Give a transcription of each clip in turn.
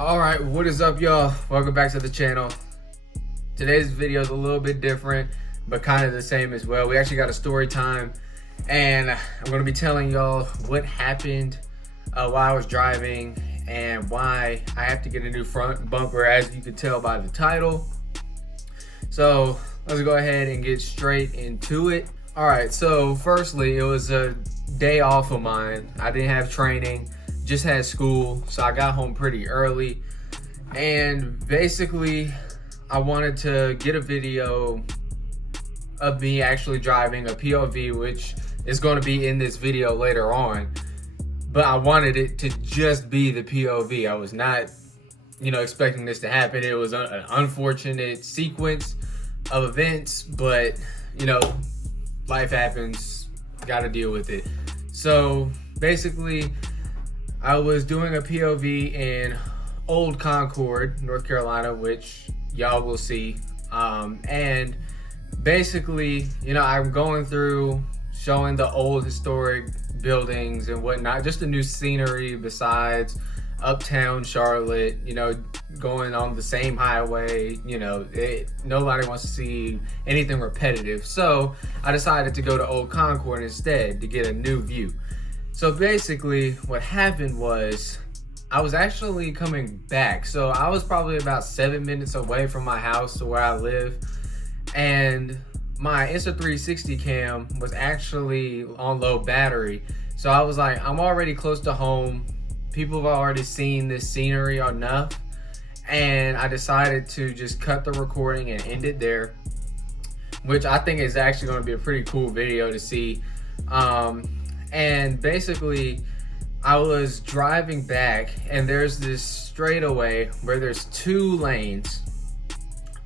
All right, what is up, y'all? Welcome back to the channel. Today's video is a little bit different, but kind of the same as well. We actually got a story time, and I'm going to be telling y'all what happened while I was driving and why I have to get a new front bumper, as you can tell by the title. So let's go ahead and get straight into it. All right, so firstly, it was a day off of mine. I didn't have training, just had school, so I got home pretty early. And basically, I wanted to get a video of me actually driving, a POV, which is going to be in this video later on. But I wanted it to just be the POV. I was not, expecting this to happen. It was an unfortunate sequence of events, but, life happens, got to deal with it. So basically, I was doing a POV in Old Concord, North Carolina, which y'all will see. And basically, I'm going through showing the old historic buildings and whatnot, just the new scenery besides uptown Charlotte, going on the same highway. Nobody wants to see anything repetitive. So I decided to go to Old Concord instead to get a new view. So basically what happened was I was actually coming back. So I was probably about 7 minutes away from my house to where I live. And my Insta360 cam was actually on low battery. So I was like, I'm already close to home. People have already seen this scenery enough. And I decided to just cut the recording and end it there, which I think is actually going to be a pretty cool video to see. And basically, I was driving back, and there's this straightaway where there's two lanes,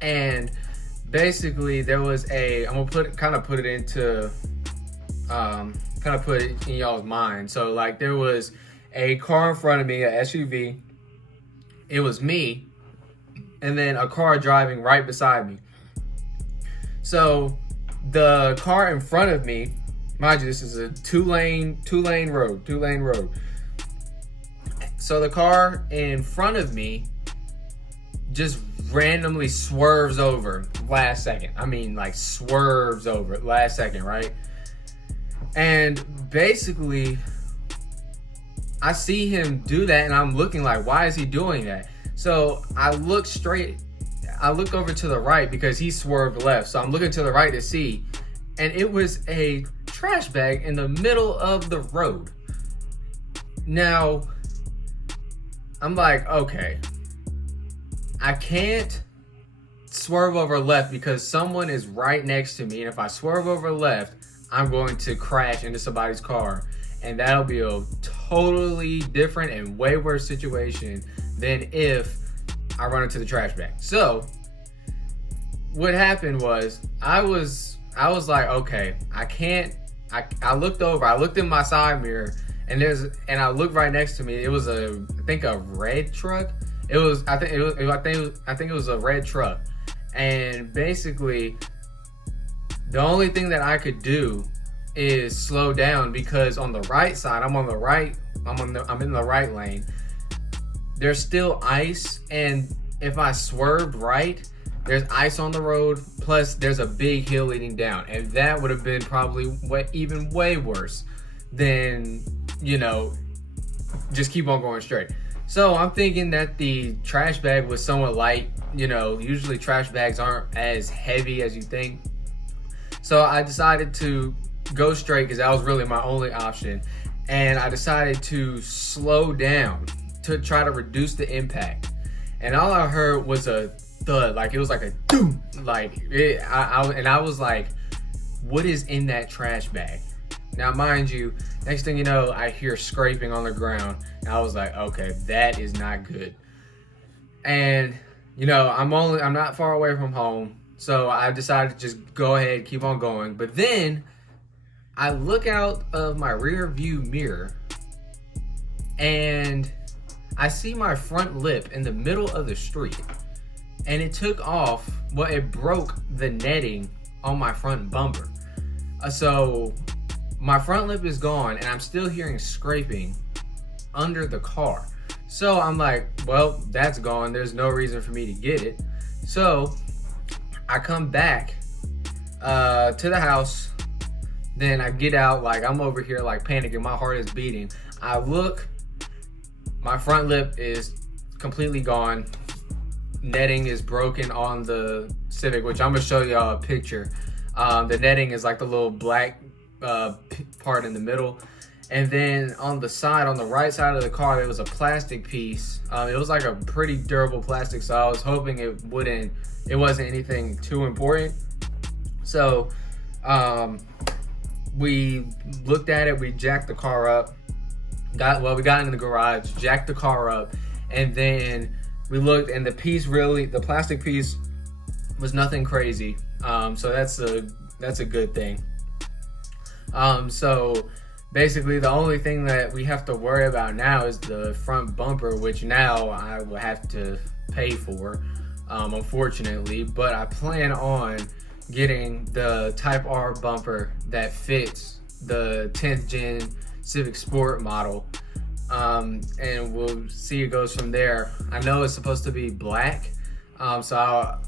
and basically there was I'm gonna put it into put it in y'all's mind. So like, there was a car in front of me, a SUV. It was me, and then a car driving right beside me. So the car in front of me, mind you, this is a two lane road. So the car in front of me just randomly swerves over last second. I mean, like, swerves over last second, right? And basically, I see him do that, and I'm looking like, why is he doing that? So I look over to the right because he swerved left. So I'm looking to the right to see, and it was a trash bag in the middle of the road. Now, I'm like, okay, I can't swerve over left because someone is right next to me, and if I swerve over left, I'm going to crash into somebody's car, and that'll be a totally different and way worse situation than if I run into the trash bag. So what happened was, I was like, okay, I looked over, I looked in my side mirror, and I looked right next to me. It was I think a red truck. I think it was a red truck. And basically, the only thing that I could do is slow down, because on the right side, I'm in the right lane. There's still ice, and if I swerved right, there's ice on the road, plus there's a big hill leading down, and that would have been probably even way worse than, just keep on going straight. So I'm thinking that the trash bag was somewhat light. Usually trash bags aren't as heavy as you think. So I decided to go straight because that was really my only option. And I decided to slow down to try to reduce the impact. And all I heard was a thud, like it was like a doom, and I was like, what is in that trash bag? Now, mind you, next thing you know, I hear scraping on the ground, and I was like, okay, that is not good. And I'm not far away from home, so I decided to just go ahead, keep on going. But then I look out of my rear view mirror, and I see my front lip in the middle of the street, and it took off. Well, it broke the netting on my front bumper. So my front lip is gone, and I'm still hearing scraping under the car. So I'm like, well, that's gone. There's no reason for me to get it. So I come back to the house. Then I get out, like I'm over here like panicking. My heart is beating. I look, my front lip is completely gone. Netting is broken on the Civic, which I'm gonna show y'all a picture. The netting is like the little black part in the middle. And then on the side, on the right side of the car, there was a plastic piece. It was like a pretty durable plastic, so I was hoping it wasn't anything too important. So we looked at it, we jacked the car up. We got in the garage, jacked the car up, and then we looked, and the plastic piece was nothing crazy. So that's a good thing. So basically the only thing that we have to worry about now is the front bumper, which now I will have to pay for, unfortunately. But I plan on getting the Type R bumper that fits the 10th gen Civic Sport model, and we'll see it goes from there. I know it's supposed to be black, so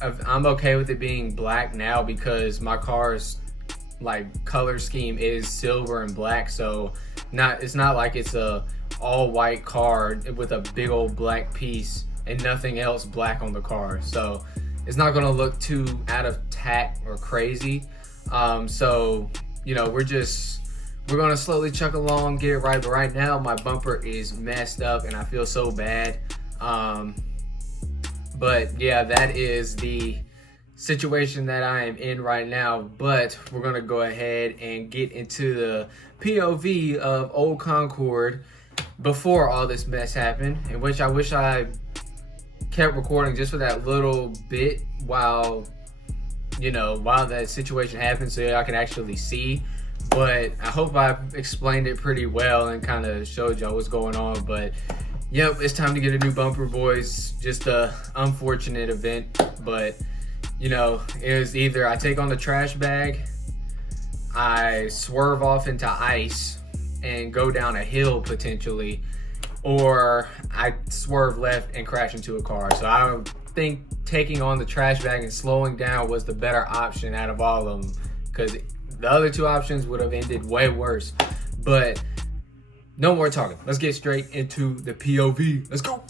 I'm okay with it being black now because my car's like color scheme is silver and black, so it's not like it's a all white car with a big old black piece and nothing else black on the car, so it's not gonna look too out of tact or crazy. So you know, we're gonna slowly chuck along, get it right. But right now my bumper is messed up and I feel so bad. But yeah, that is the situation that I am in right now. But we're gonna go ahead and get into the POV of Old Concord before all this mess happened, in which I wish I kept recording just for that little bit while that situation happened, so y'all can actually see. But I hope I've explained it pretty well and kind of showed y'all what's going on. But yep, it's time to get a new bumper, boys. Just a unfortunate event, but you know, it was either I take on the trash bag, I swerve off into ice and go down a hill potentially, or I swerve left and crash into a car. So I think taking on the trash bag and slowing down was the better option out of all of them, because the other two options would have ended way worse. But no more talking. Let's get straight into the POV. Let's go.